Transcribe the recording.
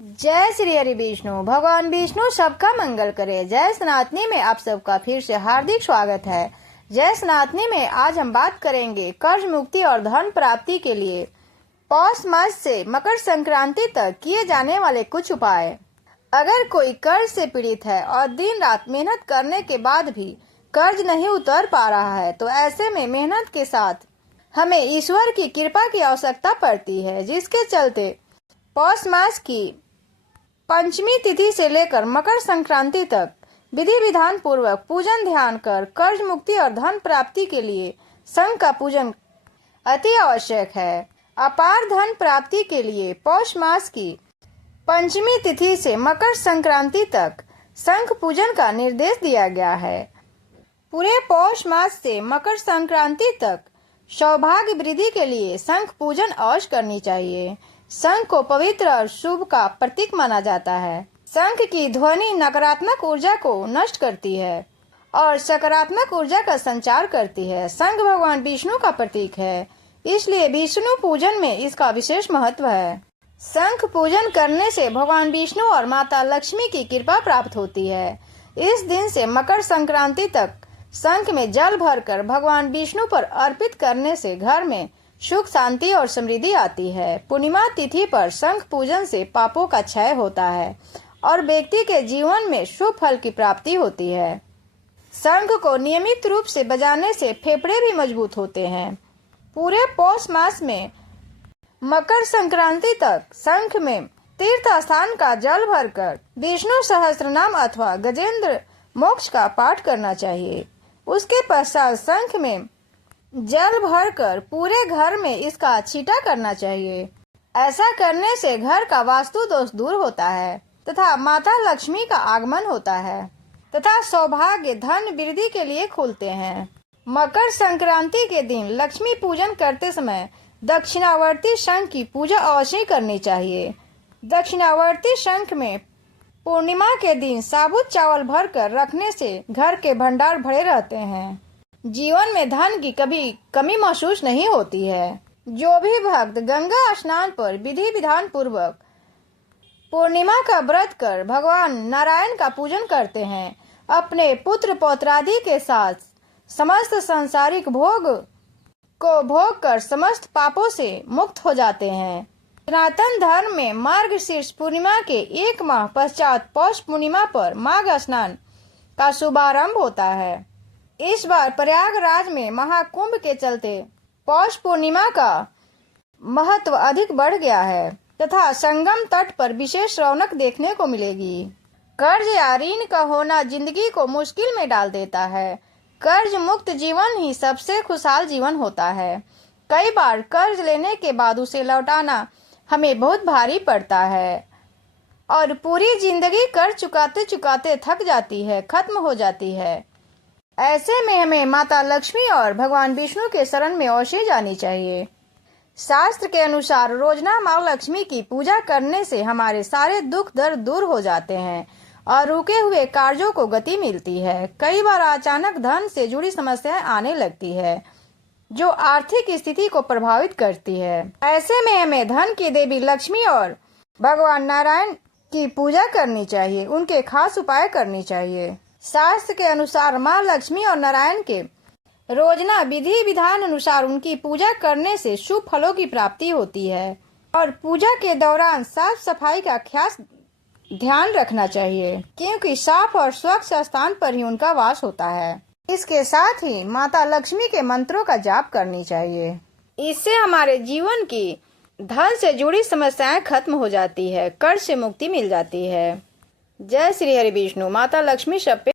जय श्री हरि विष्णु। भगवान विष्णु सबका मंगल करे। जय सनातनी में आप सबका फिर से हार्दिक स्वागत है। जय सनातनी में आज हम बात करेंगे कर्ज मुक्ति और धन प्राप्ति के लिए पौष मास से मकर संक्रांति तक किए जाने वाले कुछ उपाय। अगर कोई कर्ज से पीड़ित है और दिन रात मेहनत करने के बाद भी कर्ज नहीं उतर पा रहा है, तो ऐसे में मेहनत के साथ हमें ईश्वर की कृपा की आवश्यकता पड़ती है, जिसके चलते पौष मास की पंचमी तिथि से लेकर मकर संक्रांति तक विधि विधान पूर्वक पूजन ध्यान कर कर्ज मुक्ति और धन प्राप्ति के लिए शंख का पूजन अति आवश्यक है। अपार धन प्राप्ति के लिए पौष मास की पंचमी तिथि से मकर संक्रांति तक शंख पूजन का निर्देश दिया गया है। पूरे पौष मास से मकर संक्रांति तक सौभाग्य वृद्धि के लिए शंख पूजन अवश्य करनी चाहिए। शंख को पवित्र और शुभ का प्रतीक माना जाता है। शंख की ध्वनि नकारात्मक ऊर्जा को नष्ट करती है और सकारात्मक ऊर्जा का संचार करती है। शंख भगवान विष्णु का प्रतीक है, इसलिए विष्णु पूजन में इसका विशेष महत्व है। शंख पूजन करने से भगवान विष्णु और माता लक्ष्मी की कृपा प्राप्त होती है। इस दिन से मकर संक्रांति तक शंख में जल भरकर भगवान विष्णु पर अर्पित करने से घर में सुख शांति और समृद्धि आती है। पूर्णिमा तिथि पर शंख पूजन से पापों का क्षय होता है और व्यक्ति के जीवन में शुभ फल की प्राप्ति होती है। शंख को नियमित रूप से बजाने से फेफड़े भी मजबूत होते हैं। पूरे पौष मास में मकर संक्रांति तक शंख में तीर्थ स्थान का जल भरकर विष्णु सहस्त्रनाम अथवा गजेंद्र मोक्ष का पाठ करना चाहिए। उसके पश्चात शंख में जल भरकर पूरे घर में इसका छींटा करना चाहिए। ऐसा करने से घर का वास्तु दोष दूर होता है तथा माता लक्ष्मी का आगमन होता है तथा सौभाग्य धन वृद्धि के लिए खुलते हैं। मकर संक्रांति के दिन लक्ष्मी पूजन करते समय दक्षिणावर्ती शंख की पूजा अवश्य करनी चाहिए। दक्षिणावर्ती शंख में पूर्णिमा के दिन साबुत चावल भरकर रखने से घर के भंडार भरे रहते हैं। जीवन में धन की कभी कमी महसूस नहीं होती है। जो भी भक्त गंगा स्नान पर विधि विधान पूर्वक पूर्णिमा का व्रत कर भगवान नारायण का पूजन करते हैं, अपने पुत्र पौत्रादि के साथ समस्त सांसारिक भोग को भोग कर समस्त पापों से मुक्त हो जाते हैं। सनातन धर्म में मार्गशीर्ष पूर्णिमा के एक माह पश्चात पौष पूर्णिमा पर माघ स्नान का शुभारंभ होता है। इस बार प्रयागराज में महाकुंभ के चलते पौष पूर्णिमा का महत्व अधिक बढ़ गया है तथा संगम तट पर विशेष रौनक देखने को मिलेगी। कर्ज या ऋण का होना जिंदगी को मुश्किल में डाल देता है। कर्ज मुक्त जीवन ही सबसे खुशहाल जीवन होता है। कई बार कर्ज लेने के बाद उसे लौटाना हमें बहुत भारी पड़ता है और पूरी जिंदगी कर्ज चुकाते चुकाते थक जाती है, खत्म हो जाती है। ऐसे में हमें माता लक्ष्मी और भगवान विष्णु के शरण में अवश्य जानी चाहिए। शास्त्र के अनुसार रोजाना माँ लक्ष्मी की पूजा करने से हमारे सारे दुख दर्द दूर हो जाते हैं और रुके हुए कार्यों को गति मिलती है। कई बार अचानक धन से जुड़ी समस्याएं आने लगती है, जो आर्थिक स्थिति को प्रभावित करती है। ऐसे में हमें धन की देवी लक्ष्मी और भगवान नारायण की पूजा करनी चाहिए, उनके खास उपाय करनी चाहिए। शास्त्र के अनुसार माँ लक्ष्मी और नारायण के रोजाना विधि विधान अनुसार उनकी पूजा करने से शुभ फलों की प्राप्ति होती है और पूजा के दौरान साफ सफाई का खास ध्यान रखना चाहिए, क्योंकि साफ और स्वच्छ स्थान पर ही उनका वास होता है। इसके साथ ही माता लक्ष्मी के मंत्रों का जाप करनी चाहिए। इससे हमारे जीवन की धन से जुड़ी समस्याएं खत्म हो जाती है, कर्ज से मुक्ति मिल जाती है। जय श्री हरि विष्णु। माता लक्ष्मी सब पे